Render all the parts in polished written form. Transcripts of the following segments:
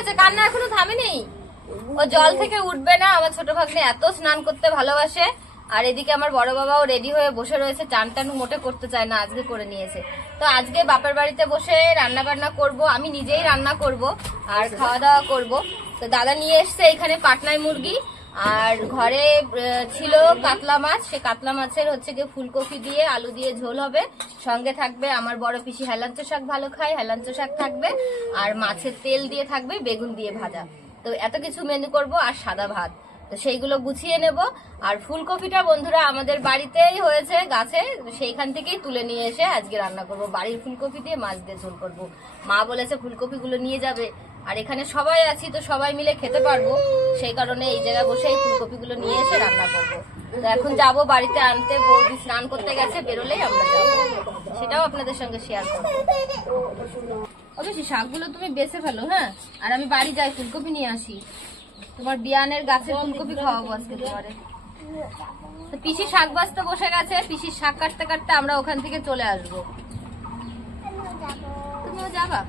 হয়েছে? কান্না এখনো থামেনি। ও জল থেকে উঠবে না। আমার ছোট ভাগ্নে এত স্নান করতে ভালোবাসে। আর এদিকে আমার বড় বাবাও রেডি হয়ে বসে রয়েছে, চান টান মোটে করতে চায় না, আজকে করে নিয়েছে। তো আজকে বাপের বাড়িতে বসে রান্না বান্না করব, আমি নিজেই রান্না করব আর খাওয়া দাওয়া করব। তো দাদা নিয়ে এসছে এখানে পাটনাই মুরগি, আর ঘরে ছিল কাতলা মাছ। সে কাতলা মাছের হচ্ছে গিয়ে ফুলকপি দিয়ে আলু দিয়ে ঝোল হবে, সঙ্গে থাকবে আমার বড় পিসি হেলাঞ্চো শাক ভালো খায়, হেলাঞ্চো শাক থাকবে, আর মাছের তেল দিয়ে থাকবে, বেগুন দিয়ে ভাজা। তো এত কিছু মেনু করব, আর সাদা ভাত। তো সেইগুলো গুছিয়ে নেব। আর ফুলকপিটা বন্ধুরা আমাদের বাড়িতেই হয়েছে গাছে, সেইখান থেকেই তুলে নিয়ে এসে আজকে রান্না করব। বাড়ির ফুলকপি দিয়ে মাছ দিয়ে ঝোল করবো। মা বলেছে ফুলকপিগুলো নিয়ে যাবে, আর এখানে সবাই আছি তো সবাই মিলে খেতে পারবো, সেই কারণে এই জায়গায় বসে এই ফুলকপিগুলো নিয়ে এসে রান্না করবো। তো এখন যাব বাড়িতে আনতে, বৌদি স্নান করতে গেছে, বেরোলেই আমরা যাবো, সেটাও আপনাদের সঙ্গে শেয়ার করবো। অবশ্যই শাকগুলো তুমি বেছে ফেলো, হ্যাঁ, আর আমি বাড়ি যাই ফুলকপি নিয়ে আসি। তোমার বিয়ানের গাছের ফুলকপি খাওয়াবো আজকে তোমারে। তো পিসি শাক বাজতে বসে গেছে, পিসির শাক কাটতে কাটতে আমরা ওখান থেকে চলে আসবো। তুমিও যাবা?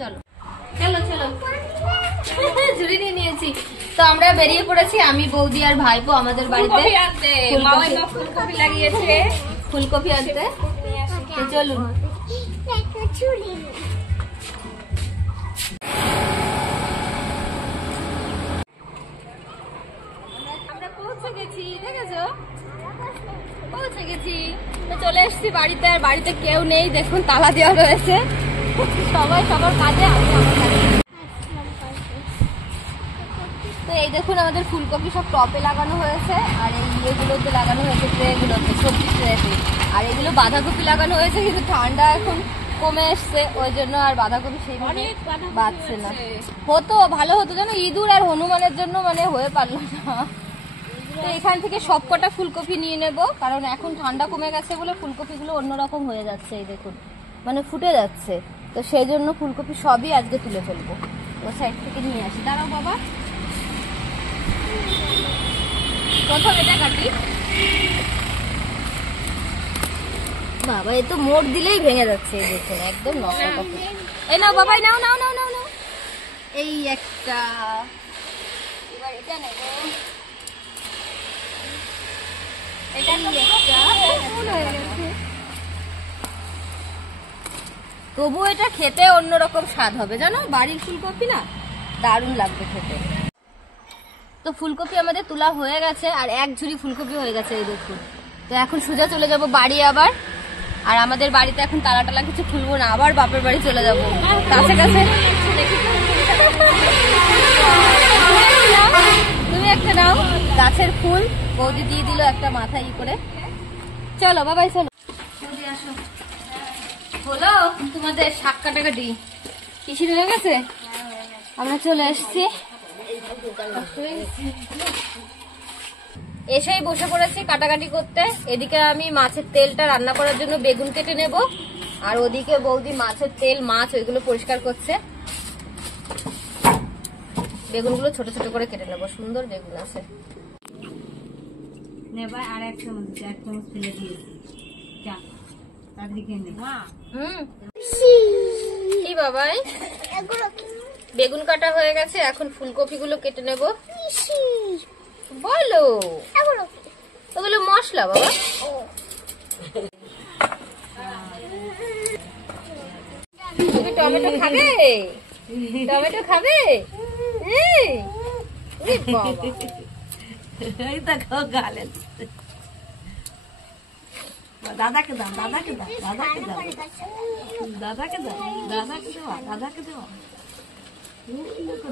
চলো চলো চলো, ঝুড়ি নিয়ে নিয়েছি। তো আমরা বেরিয়ে পড়েছি, আমি বৌদি আর ভাইপো আমাদের বাড়িতে ফুলকপি লাগিয়েছে, ফুলকপি আনতে। চলুন। আমরা পৌঁছে গেছি, দেখেছো? পৌঁছে গেছি। তো চলে এসেছি বাড়িতে, আর বাড়িতে কেউ নেই, দেখুন তালা দেওয়া রয়েছে, সবাই সবার কাজে, আমি আমার কাজে। তো এই দেখুন আমাদের ফুলকপি সব টপে লাগানো হয়েছে, আর এই ইয়েগুলোতে লাগানো হয়েছে, ট্রেগুলোতে, সবজি ট্রেতে। আর এগুলো বাঁধাকপি লাগানো হয়েছে, কিন্তু ঠান্ডা এখন কমে এসছে, ওই জন্য আর বাঁধাকপি সেইভাবে বাড়ছে না। হতো ভালো হতো জানো, ইঁদুর আর হনুমানের জন্য মানে হয়ে পারলো না। তো এখান থেকে সবকটা ফুলকপি নিয়ে নেব, কারণ এখন ঠান্ডা কমে গেছে বলে ফুলকপিগুলো অন্যরকম হয়ে যাচ্ছে, এই দেখুন মানে ফুটে যাচ্ছে। তো সেই জন্য ফুলকপি সবই আজকে তুলে ফেলবো। ও সাইড থেকে নিয়ে আসি, দাঁড়াও বাবা। প্রথম এটা কাটি। বাবা এ তো মোড় দিলেই ভেঙে যাচ্ছে, এই দেখুন একদম নকশা কপি। এই নাও বাবা, নাও নাও নাও নাও নাও, এই একটা। এবার এটা নেব, এটা তবু এটা খেতে অন্যরকম স্বাদ হবে জানো, বাড়ির ফুলকপি না, দারুণ লাগবে খেতে। তো ফুলকপি আমাদের তোলা হয়ে গেছে, আর এক ঝুড়ি ফুলকপি হয়ে গেছে, এই দেখুন। তো এখন সোজা চলে যাব বাড়ি আবার। আর আমাদের বাড়িতে এখন তালা টালা কিছু খুলবো না, আবার বাপের বাড়ি চলে যাবো কাছে কাছে। তুমি একটা নাও, গাছের ফুল বৌদি দিয়ে দিল একটা মাথায় ই করে। চলো বাবাই চলো। হলো তোমাদের শাক কাটাকাটি পিসি হয়ে গেছে, আমরা চলে এসছি, এসেই বসে পড়েছি কাটাকাটি করতে। এদিকে আমি মাছের তেলটা রান্না করার জন্য বেগুন কেটে নেব, আর ওদিকে বৌদি মাছের তেল মাছ ওইগুলো পরিষ্কার করছে। বেগুনগুলো ছোট ছোট করে কেটে নেব, সুন্দর বেগুন আছে। আর এক চামচ ফেলে দিয়েছি, কি বাবাই, বেগুন কাটা হয়ে গেছে, এখন ফুলকপি গুলো কেটে নেব। বলো ওগুলো মশলা বাবা। টমেটো খাবে? টমেটো খাবে? দাদাকে দাও, দাদাকে দাও, দাদাকে দাও, দাদাকে দাও, দাদাকে দেওয়া, দাদাকে দেওয়া।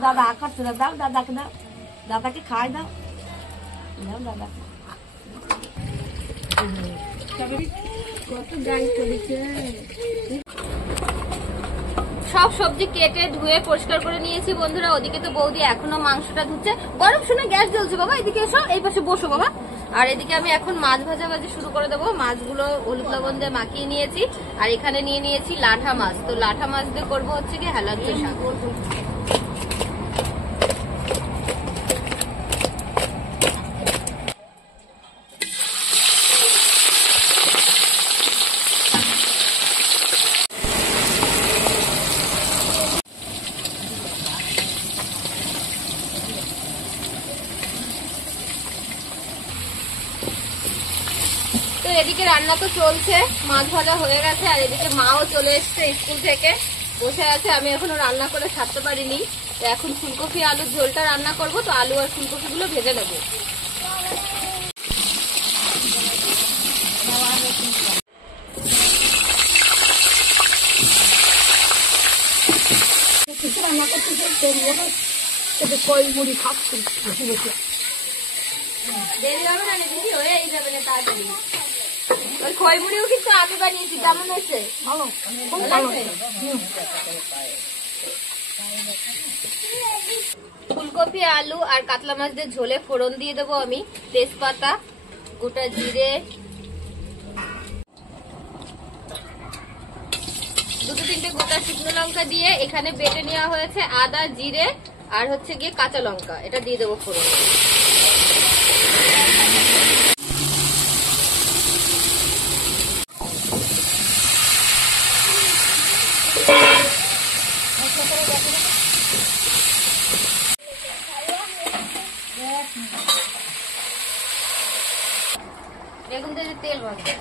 দাদা করছে, দাও দাদাকে দাও, দাদাকে খাই দাও, দাও দাদাকে। কত গাড়ি চলেছে। সব সবজি কেটে ধুয়ে পরিষ্কার করে নিয়েছি বন্ধুরা। ওদিকে তো বৌদি এখনো মাংসটা ধুচ্ছে, গরম শুনে গ্যাস জ্বলছে বাবা, এদিকে এসো, এই পাশে বসো বাবা। আর এদিকে আমি এখন মাছ ভাজাভাজি শুরু করে দেবো। মাছগুলো হলুদ লবণ দিয়ে মাখিয়ে নিয়েছি, আর এখানে নিয়ে নিয়েছি লাঠা মাছ। তো লাঠা মাছ দিয়ে করবো হচ্ছে কি হেলাঞ্চো শাক। এদিকে রান্না তো চলছে, মাছ ভাজা হয়ে গেছে, আর এদিকে মাও চলে এসছে স্কুল থেকে, বসে আছে। আমি এখনো রান্না করে ছাড়তে পারিনি। তো এখন ফুলকপি আলুর ঝোলটা রান্না করব, তো আলু আর ফুলকপি গুলো ভেজে নেবো। রান্না করতে কই মুড়ি খাচ্ছি বসে বসে। দেরি হবে না দিদি, হয়েই যাবে না তাড়াতাড়ি। ওই খই মুড়িও কিন্তু আমি বানিয়েছি, কেমন হয়েছে? ভালো, খুব ভালো। ফুলকপি আলু আর কাতলা মাছ দিয়ে ঝোলে ফোড়ন দিয়ে দেবো আমি। তেজপাতা, গোটা জিরে, দুটো তিনটে গোটা শুকনো লঙ্কা দিয়ে এখানে বেটে নেওয়া হয়েছে আদা, জিরে আর হচ্ছে গিয়ে কাঁচা লঙ্কা, এটা দিয়ে দেবো ফোড়ন। বেগুন দিয়ে তেল ভাজবো।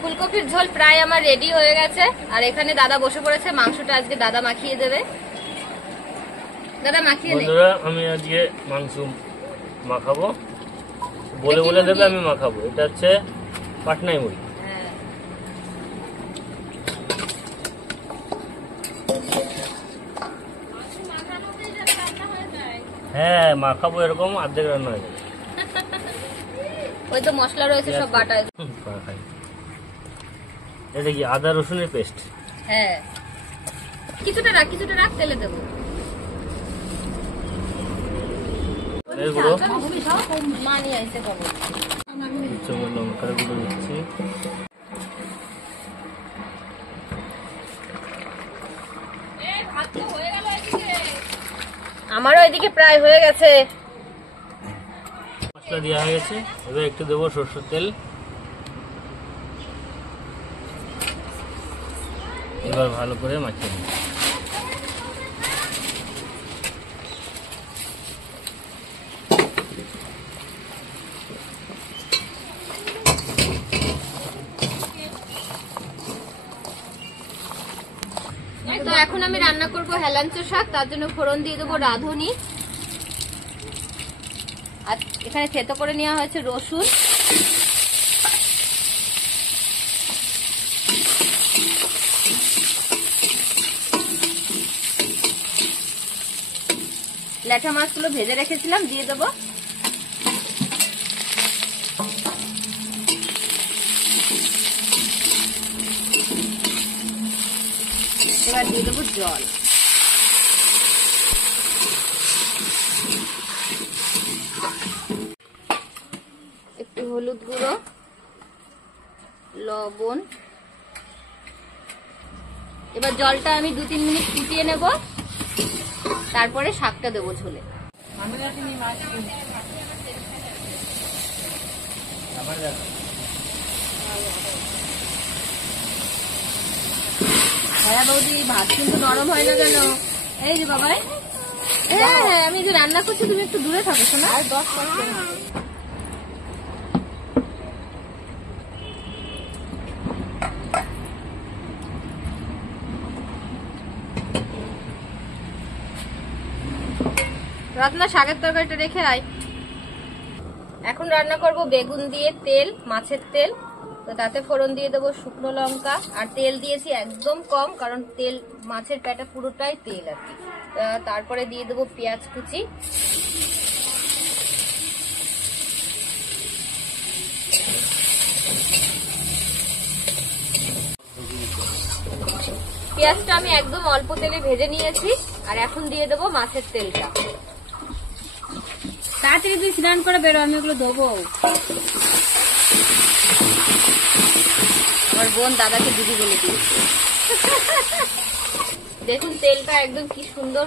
ফুলকপির ঝোল প্রায় আমার রেডি হয়ে গেছে, আর এখানে দাদা বসে পড়েছে। মাংসটা আজকে দাদা মাখিয়ে দেবে। দাদা মাখিয়ে দে। বন্ধুরা, আমি আজকে মাংস মাখাবো, বলে বলে দেবে আমি মাখাবো। এটা হচ্ছে পাটনাই মুড়ি। হ্যাঁ, মাখাবো, এরকম অর্ধেক রান্না হয়ে যাবে। ওই তো মশলা রয়েছে সব বাটা। এটা কি আদা রসুনের পেস্ট? হ্যাঁ, কিছুটা রাখ তেলে দেবো। গুঁড়ো, মা নিয়ে আসতে পারবো। লঙ্কার গুঁড়ো দিচ্ছি। আমারও এদিকে প্রায় হয়ে গেছে। মশলা দেওয়া হয়ে গেছে, এবার একটু দেবো সরষের তেল। এবার ভালো করে মাখিয়ে নেব। তো এখন আমি রান্না করব হেলাঞ্চো শাক, তার জন্য ফোড়ন দিয়ে দেবো রাঁধুনি। আর এখানে থেতো করে নেওয়া হয়েছে রসুন, ল্যাঠা মাছগুলো ভেজে রেখেছিলাম দিয়ে দেবো। এবার দিয়ে দেবো জল। একটু হলুদ গুঁড়ো, লবণ। এবার জলটা আমি 2-3 মিনিট ফুটিয়ে নেব, তারপরে শাকটা দেবো ঝোলে। হ্যাঁ বৌদি, ভাত কিন্তু নরম হয় না কেন? এই যে বাবাই, হ্যাঁ আমি যে রান্না করছি, তুমি একটু দূরে থাকো শোনা। আর 10 মিনিট। রত্না, শাকের তরকারিটা রেখে আয়। এখন রান্না করব বেগুন দিয়ে তেল, মাছের তেল। তো তাতে ফোড়ন দিয়ে দেবো শুকনো লঙ্কা, আর তেল দিয়েছি একদম কম, কারণ তেল মাছের পেটা পুরোটাই তেল আর কি। তারপরে দিয়ে দেবো পেঁয়াজ কুচি, পেঁয়াজটা আমি একদম অল্প তেলে ভেজে নিয়েছি। আর এখন দিয়ে দেবো মাছের তেলটা। তাড়াতাড়ি তুই স্নান করে বেরো, আমি ওগুলো দেবো। আমার বোন দাদাকে দিদি বলে দিয়েছে। দেখুন তেলটা একদম কি সুন্দর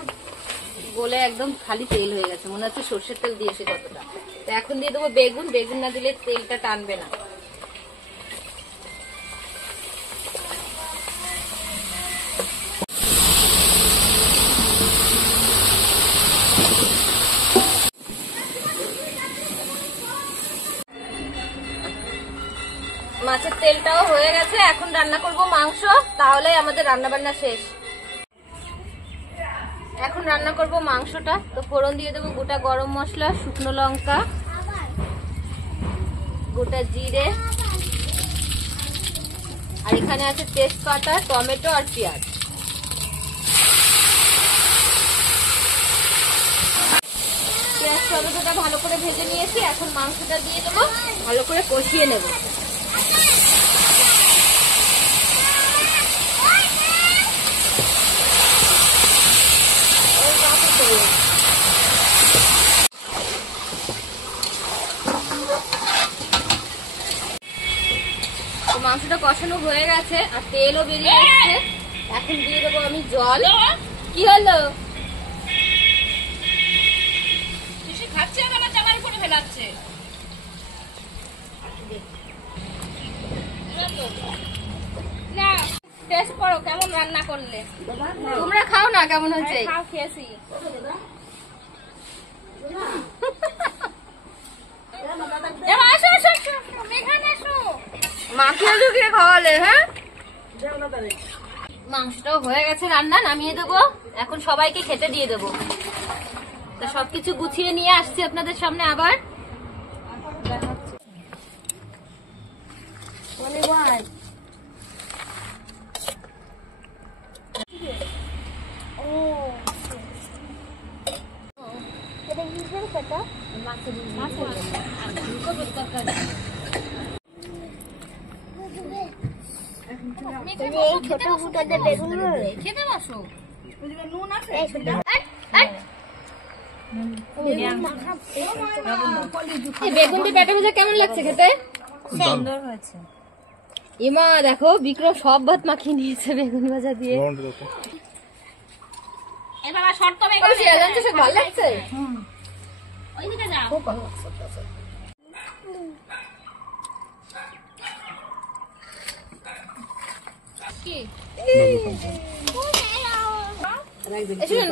গলে একদম খালি তেল হয়ে গেছে, মনে হচ্ছে সর্ষের তেল দিয়েছে কতটা। তো এখন দিয়ে দেবো বেগুন। বেগুন না দিলে তেলটা টানবে না। তেলটাও হয়ে গেছে, এখন রান্না করব মাংস, তাহলে আমাদের রান্না বান্না শেষ। এখন রান্না করব মাংসটা। তো ফোড়ন দিয়ে দেবো গোটা গরম মশলা, শুকনো লঙ্কা, গোটা জিরে, আর এখানে আছে তেজপাতা, টমেটো আর পেঁয়াজ। পেঁয়াজ টমেটোটা ভালো করে ভেজে নিয়েছি, এখন মাংসটা দিয়ে দেবো, ভালো করে কষিয়ে নেব। মাংসটা কষানো হয়ে গেছে আর তেলও বেরিয়ে আসছে। এখন দিয়ে দেবো আমি জল। কি হলো? খাচ্ছে না, চালার করে ফেলাচ্ছে। না টেস্ট করো কেমন রান্না করলে। তোমরা খাও না কেমন হচ্ছে। খাও, খেয়েছি। আসো আসো আসো, এখানে আসো। মাকে ঢুকিয়ে খাওয়ালে। হ্যাঁ, মাংসটাও হয়ে গেছে রান্না, নামিয়ে দেবো। এখন সবাইকে খেতে দিয়ে দেবো। তো সবকিছু গুছিয়ে নিয়ে আসছি আপনাদের সামনে আবার। খেতে বসো। বেগুন দিয়ে পেটে ভেজা কেমন লাগছে খেতে? সুন্দর হয়েছে। ইমা দেখো, বিক্রম সব ভাত মাখিয়ে নিয়েছে বেগুন ভাজা দিয়ে। ভালো লাগছে।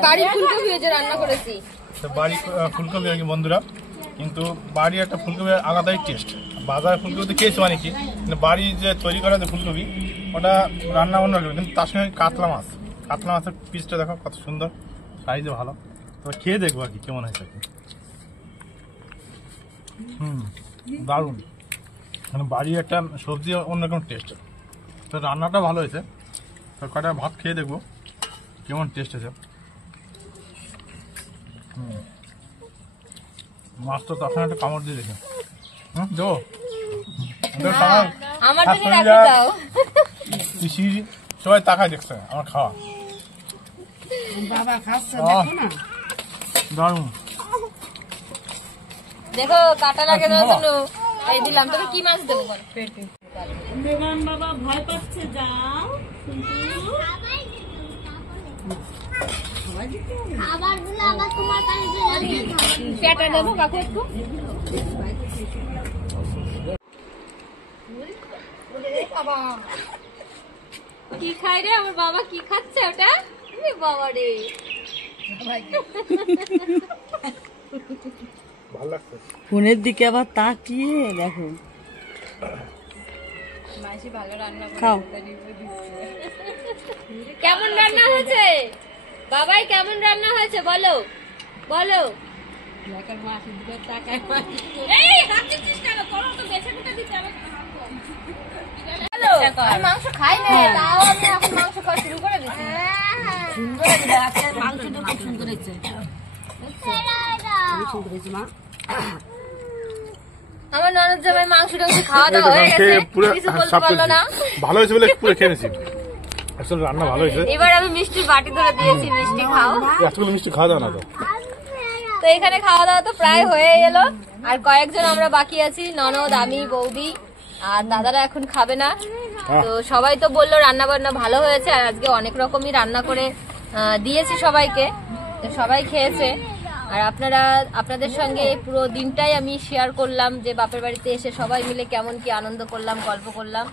বাড়ির ফুলকপি রান্না করেছি। বাড়ি ফুলকপি আর কি বন্ধুরা, কিন্তু বাড়ি একটা ফুলকপি আলাদাই টেস্ট। বাজার ফুলকপি খেয়েছি মানে কি, কিন্তু বাড়ি যে তৈরি করা যে ফুলকপি ওটা রান্না অন্য রকম। কিন্তু তার সঙ্গে কাতলা মাছের পিসটা দেখো কত সুন্দর, সাইজে ভালো। তো খেয়ে দেখবো আর কি কেমন হয়েছে। দারুণ, মানে বাড়ির একটা সবজি অন্যরকম টেস্ট। তো রান্নাটা ভালো হয়েছে। তো কটা ভাত খেয়ে দেখবো কেমন টেস্ট আছে। মাছটা তখন একটা কামড় দিয়ে দেখে আমার জন্য রাখে দাও। সবাই তাকায় দেখছে আমার খাওয়া। বাবা খাচ্ছে, দেখো না। দারুণ। দেখো কাটা লাগে না জন্য এই দিলাম। তোকে কি মাছ দেবো বল? বেগান বাবা ভয় পাচ্ছে, যাও। পেটা দেবো কাকু একটু। কি খাই রে আমার বাবা? কি খাচ্ছে ওটা? বাবা রে, ভালো লাগছে। ফোনের দিকে আবার তাকিয়ে দেখো। ভালো রান্না খাও। কেমন রান্না হয়েছে বাবাই? কেমন রান্না হয়েছে বলো বলো। আমি মাংস খাই না, তাও আমি এখন মাংস খাওয়া শুরু করে দিচ্ছি। মাংসটা খুব সুন্দর হয়েছে। আমার ননদ জামাই মাংস টাংস খাওয়া দাওয়া হয়ে গেছে, কিছু বলতে পারলো না। ভালো হয়েছে বলে পুরো খেয়ে নিয়েছি। আসলে রান্না ভালো হয়েছে। এবার আমি মিষ্টির বাটি ধরে দিয়েছি, মিষ্টি খাও। এতগুলো মিষ্টি খাওয়া দাও না তো। তো এখানে খাওয়া দাওয়া তো প্রায় হয়ে এলো, আর কয়েকজন আমরা বাকি আছি, ননদ, আমি, বৌদি আর দাদারা এখন খাবে না। তো সবাই তো বললো রান্না বান্না ভালো হয়েছে, আর আজকে অনেক রকমই রান্না করে দিয়েছি সবাইকে। তো সবাই খেয়েছে। আর আপনাদের সঙ্গে পুরো দিনটাই আমি শেয়ার করলাম যে বাপের বাড়িতে এসে সবাই মিলে কেমন কি আনন্দ করলাম, গল্প করলাম।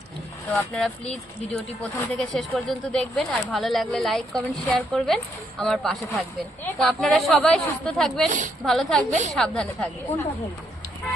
তো আপনারা প্লিজ ভিডিওটি প্রথম থেকে শেষ পর্যন্ত দেখবেন, আর ভালো লাগলে লাইক কমেন্ট শেয়ার করবেন, আমার পাশে থাকবেন। তো আপনারা সবাই সুস্থ থাকবেন, ভালো থাকবেন, সাবধানে থাকবেন।